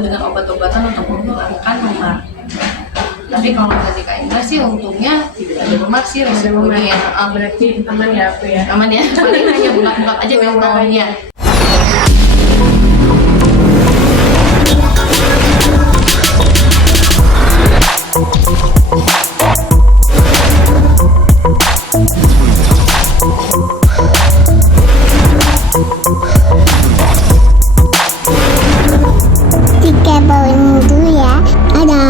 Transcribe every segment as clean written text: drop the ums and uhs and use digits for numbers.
dengan obat-obatan untuk menghilangkan memar. Tapi kalau tadi Kak Indra sih untungnya tidak ada memar sih resikonya ya. Berarti aman ya aku ya. Aman ya, paling hanya bengkak-bengkak aja gampangnya. Tiga bawang dulu ya, ada.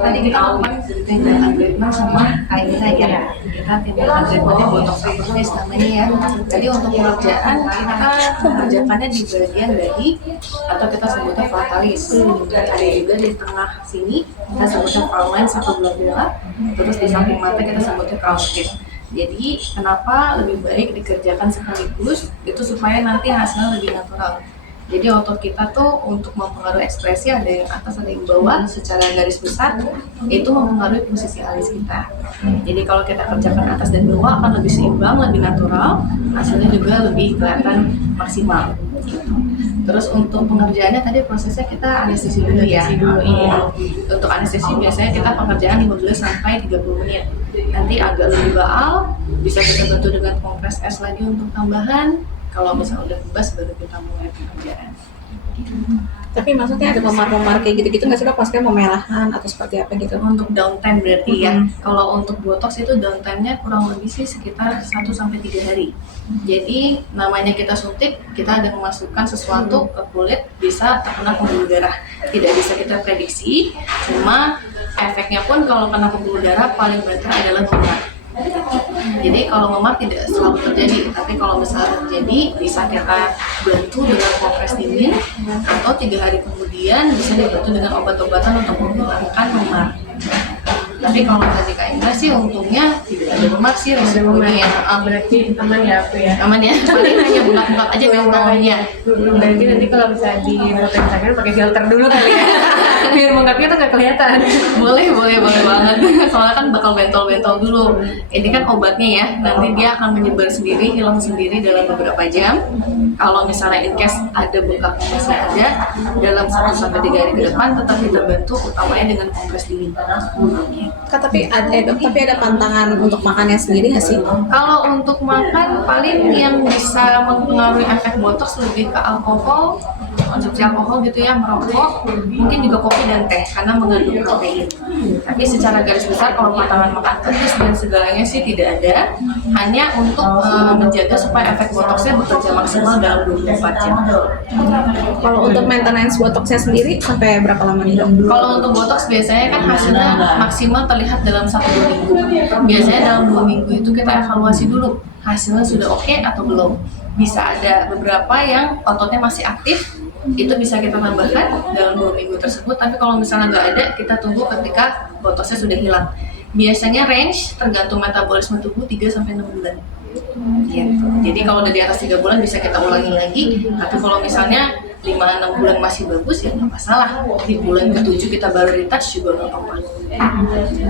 Tadi kita ngomong tindakan treatment sama Kak Indra ya. Kita tindakan treatmentnya botox finish namanya ya. Jadi untuk pengerjaan kita mengerjakannya di bagian dahi atau kita sebutnya frontalis. Ada juga di tengah sini kita sebutnya frown line atau glabella. Terus di samping mata kita sebutnya crown tip. Jadi kenapa lebih baik dikerjakan sekaligus itu supaya nanti hasilnya lebih natural. Jadi otot kita tuh untuk mempengaruhi ekspresi ada yang atas ada yang bawah secara garis besar itu mempengaruhi posisi alis kita. Jadi kalau kita kerjakan atas dan bawah akan lebih seimbang, lebih natural, hasilnya juga lebih kelihatan maksimal. Terus untuk pengerjaannya tadi prosesnya kita anestesi dulu ya. Untuk anestesi biasanya kita pengerjaan 15 sampai 30 menit. Nanti agak lebih baal, bisa kita bantu dengan kompres es lagi untuk tambahan. Kalau misalnya udah bebas baru kita mulai pengerjaan. Tapi maksudnya ada memar-memar kayak gitu-gitu nggak sih dok? Maksudnya memerahan atau seperti apa gitu? Untuk downtime berarti ya. Kalau untuk botox itu downtime-nya kurang lebih sih sekitar 1 sampai 3 hari. Jadi namanya kita suntik, kita ada memasukkan sesuatu ke kulit bisa terkena pembuluh darah. Tidak bisa kita prediksi, cuma efeknya pun kalau kena pembuluh darah paling banter adalah memar. Jadi kalau memar tidak selalu terjadi, tapi kalau misalnya terjadi bisa kita bantu dengan kompres dingin atau 3 hari kemudian bisa dibantu dengan obat-obatan untuk menghilangkan memar. Tapi kalau tadi Kak Indra sih untungnya tidak ada memar sih resikonya ya. Berarti aman ya aku ya. Aman ya, paling hanya bengkak-bengkak aja gampangnya. Berarti nanti kalau bisa di foto Instagram pakai filter dulu kali ya. Biar bengkaknya tuh nggak kelihatan. Boleh banget. Soalnya kan bakal bentol-bentol dulu. Ini kan obatnya ya, nanti dia akan menyebar sendiri, hilang sendiri dalam beberapa jam. Kalau misalnya in case ada bengkak yang masih ada, dalam 1 sampai 3 hari ke depan tetap kita bantu utamanya dengan kompres dingin. Kak, tapi ada pantangan untuk makannya sendiri nggak sih? Kalau untuk makan paling yang bisa mempengaruhi efek botox lebih ke alkohol, konsumsi alkohol gitu ya, merokok, mungkin juga kopi dan teh karena mengandung kafein. Tapi secara garis besar kalau pantangan makan pedas dan segalanya sih tidak ada, hanya untuk menjaga supaya efek botoxnya bekerja maksimal dalam 24 jam. Kalau untuk maintenance botoxnya sendiri sampai berapa lama nih dok? Kalau untuk botox biasanya kan hasilnya maksimal terlihat dalam 1-2 minggu. Biasanya dalam 2 minggu itu kita evaluasi dulu hasilnya sudah oke atau belum. Bisa ada beberapa yang ototnya masih aktif, itu bisa kita tambahkan dalam 2 minggu tersebut. Tapi kalau misalnya nggak ada, kita tunggu ketika botoxnya sudah hilang. Biasanya range tergantung metabolisme tubuh 3-6 bulan. Gitu. Jadi kalau udah di atas 3 bulan bisa kita ulangi lagi. Tapi kalau misalnya 5-6 bulan masih bagus ya nggak masalah. Di bulan ke-7 kita baru retouch juga nggak apa-apa.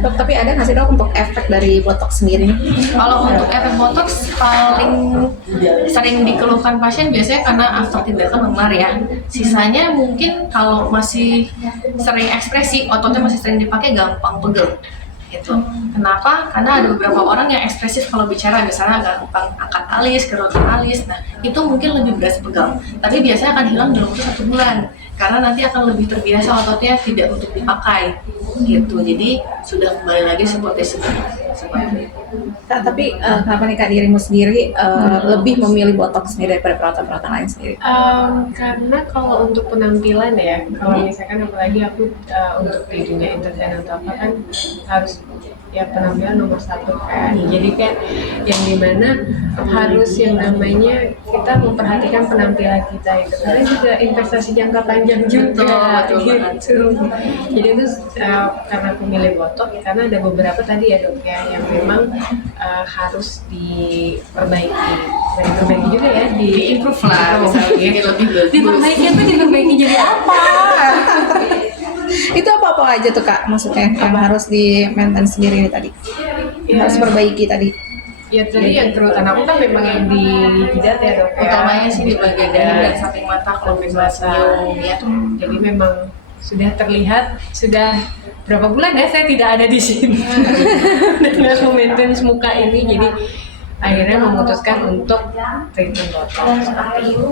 Dok, tapi ada nggak sih dok untuk efek dari botox sendiri? Kalau untuk efek botox paling sering dikeluhkan pasien biasanya karena after tindakan memar ya. Sisanya mungkin kalau masih sering ekspresi, ototnya masih sering dipakai gampang pegel. Gitu. Kenapa? Karena ada beberapa orang yang ekspresif kalau bicara, misalnya gampang angkat alis, kerotan alis. Nah, itu mungkin lebih berasa pegal. Tapi biasanya akan hilang dalam waktu 1 bulan. Karena nanti akan lebih terbiasa ototnya tidak untuk dipakai. Gitu. Jadi sudah kembali lagi seperti itu. Kak, tapi kenapa nih Kak dirimu sendiri lebih memilih botox nih daripada perawatan-perawatan lain sendiri? Karena kalau untuk penampilan ya, kalau misalkan apalagi aku untuk di dunia entertain atau apa kan harus ya penampilan nomor 1 kan. Jadi kan yang dimana harus yang namanya kita memperhatikan penampilan kita itu. Karena juga investasi jangka panjang juga gitu. Jadi itu karena aku milih botox karena ada beberapa tadi ya dok ya yang memang harus diperbaiki. Dan diperbaiki juga ya di Improve lah, misalnya lebih bagus. diperbaiki itu diperbaiki jadi apa? Itu apa aja tuh Kak maksudnya yang harus di maintain sendiri ini tadi? Harus perbaiki tadi. Ya tadi yang kerutan aku kan memang yang di jidat ya dok ya. Utamanya sih di bagian dada dan samping mata kalau misalnya senyum ya. Jadi memang sudah terlihat sudah berapa bulan ya saya tidak ada di sini dengan memaintain muka ini, jadi akhirnya memutuskan untuk treatment botox seperti itu.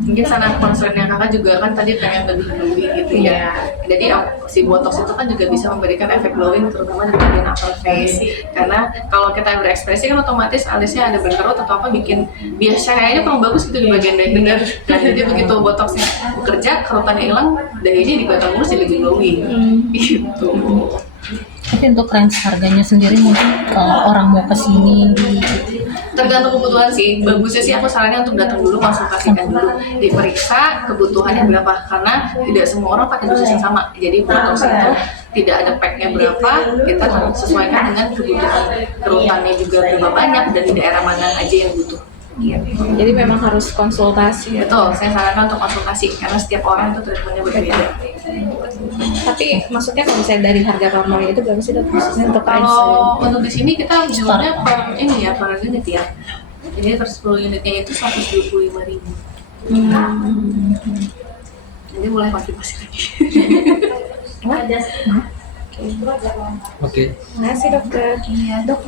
Mungkin sana concernnya kakak juga kan tadi pengen lebih glowing gitu ya. Jadi si botox itu kan juga bisa memberikan efek glowing terutama di bagian upper face. Karena kalau kita berekspresi kan otomatis alisnya ada berkerut atau apa bikin bias cahayanya kurang bagus gitu di bagian dada. Nah jadi begitu botoxnya bekerja, kerutannya hilang, dahinya dibatang mulus jadi lebih glowing. Gitu. Tapi untuk range harganya sendiri mungkin kalau orang mau kesini Tergantung kebutuhan sih. Bagusnya sih aku sarannya untuk datang dulu, konsultasikan dulu, diperiksa kebutuhannya berapa, karena tidak semua orang pakai dosis yang sama. Jadi botox itu tidak ada packnya berapa, kita sesuaikan dengan kebutuhan kerutannya juga berapa banyak dan di daerah mana aja yang butuh. Jadi memang harus konsultasi. Betul, saya sarankan untuk konsultasi karena setiap orang itu treatmentnya berbeda. Tapi maksudnya kalau misalnya dari harga normalnya itu berapa sih dok? Maksudnya untuk Kalau untuk di sini kita jualnya per ini ya, per unit ya. Jadi per 10 unitnya itu 125.000. Jadi mulai konfirmasi lagi. Oke. Terima kasih dokter. Iya, dok.